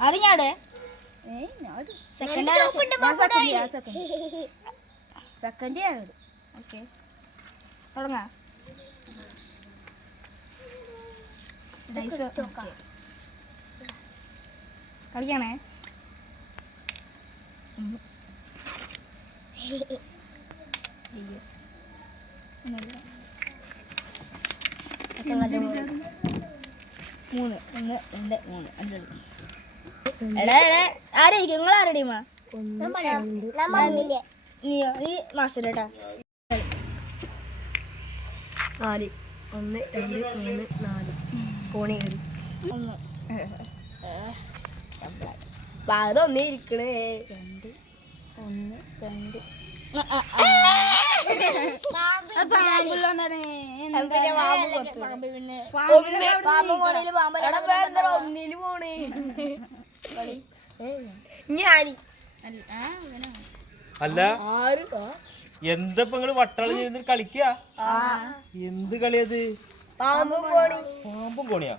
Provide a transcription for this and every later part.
അത് ഞാടെ second second okay. തുടങ്ങാ. കളിക്കണേ. അയ്യോ. മൂന്ന് ഒന്ന് നീ ഒന്ന് ഒന്ന് അതൊന്നേ ഇരിക്കണേ രണ്ട് ഒന്ന് രണ്ട് ഒന്നിൽ പോണേ. ഞാനി അല്ല എന്താ നിങ്ങൾ വട്ടാൾ ചെയ്ത് കളിക്കുക എന്ത് കളിയത്? പാമ്പും കോണി. പാമ്പും കോണിയാ?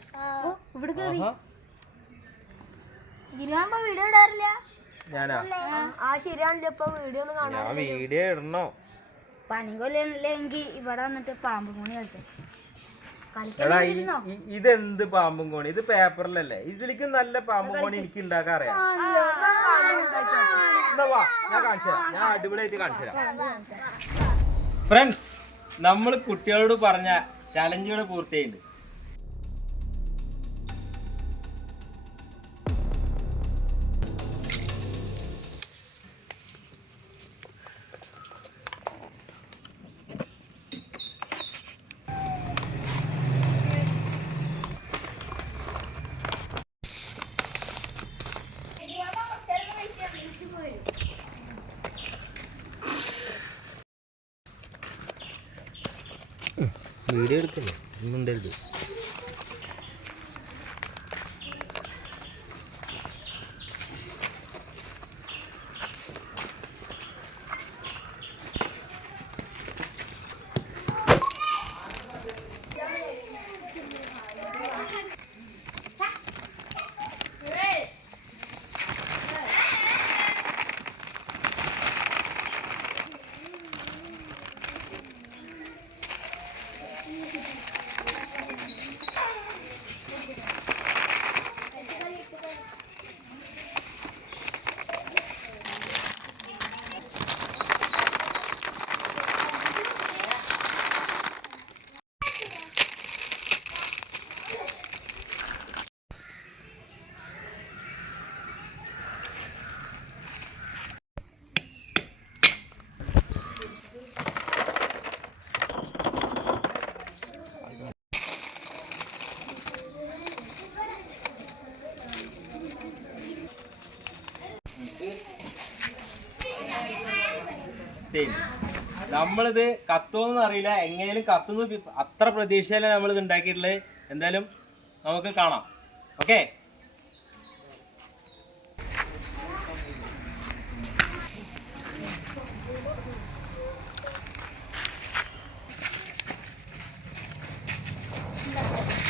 വീഡിയോ ഇടാറില്ല? ഞാനാ? ആ ശരിയാണല്ലോ. ഇപ്പൊ വീഡിയോ ഒന്ന് കാണാൻ ഞാൻ വീഡിയോ ഇടണോ? പണി കൊല്ലെങ്കിൽ ഇവിടെ വന്നിട്ട് പാമ്പും കോണി കളിച്ചു എടാ ഇതെന്ത് പാമ്പും കോണി ഇത് പേപ്പറിലല്ലേ ഇതിലേക്ക് നല്ല പാമ്പും കോണി എനിക്ക് ഉണ്ടാക്കാൻ അറിയാം വാ ഞാൻ കാണിച്ചു തരാം ഞാൻ അടിപൊളിയായിട്ട് കാണിച്ചു തരാം ഫ്രണ്ട്സ് നമ്മൾ കുട്ടികളോട് പറഞ്ഞ ചലഞ്ചുകൾ പൂർത്തിയായിട്ടുണ്ട് വീഡിയോ എടുക്കല്ലേ ഒന്നും ടീം നമ്മളിത് കത്തുമെന്ന് അറിയില്ല. എങ്ങനെയും കത്തുന്നു. അത്ര പ്രതീക്ഷയില്ല നമ്മളിത് ഉണ്ടാക്കിയിട്ടുള്ളത്. എന്തായാലും നമുക്ക് കാണാം. ഓക്കെ?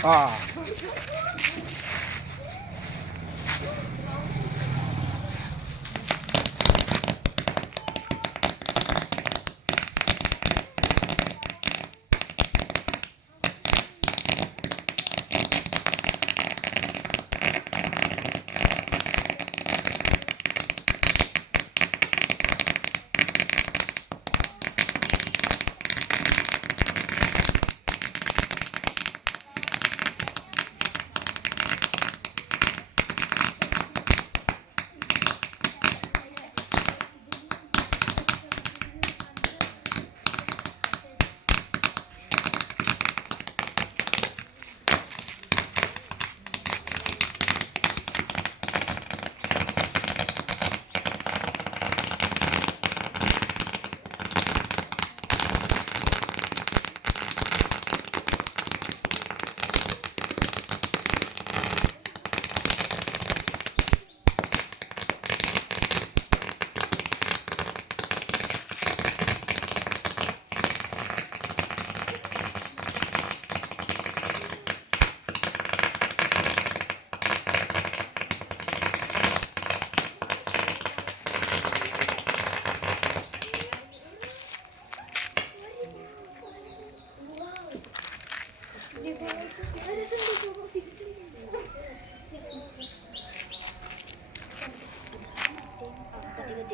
ആ.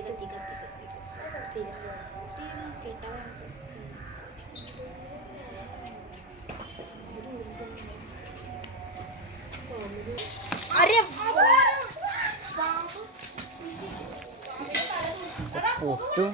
കത്തി കത്തി കത്തി തീരെ തീരെ കേട്ടാ अरे പൊട്ടു.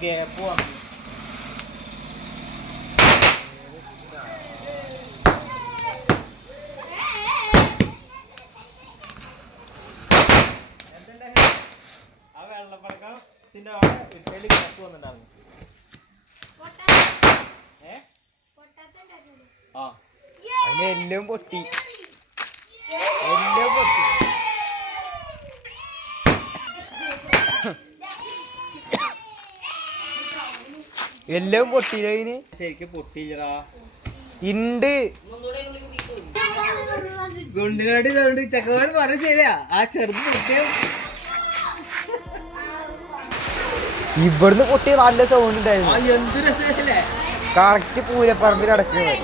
ഗ്യാപ്പ് വന്നു ആ. വെള്ളപ്പടക്കത്തിന്റെ അവിടെ ഇട്ടേൽ ഗ്യാപ്പ് വന്നിട്ടുണ്ടായിരുന്നു ഏ ആ. അതിന് എല്ലാം പൊട്ടി. എല്ലാം പൊട്ടി. എല്ലാം പൊട്ടിയില്ല അതിന് ശരിക്കും പൊട്ടിയില്ലടാ. ഇണ്ട്. ഗുണ്ടിനാട്ടി തൊണ്ട് ചക്കവാൻ പറഞ്ഞ ശരിയാ. ആ ചെറുത് പൊട്ടിയ ഇവിടുന്ന് പൊട്ടിയ നല്ല സൗണ്ട് ഉണ്ടായിരുന്നു. കറക്റ്റ് പൂരപ്പറമ്പിൽ അടക്കുന്നത്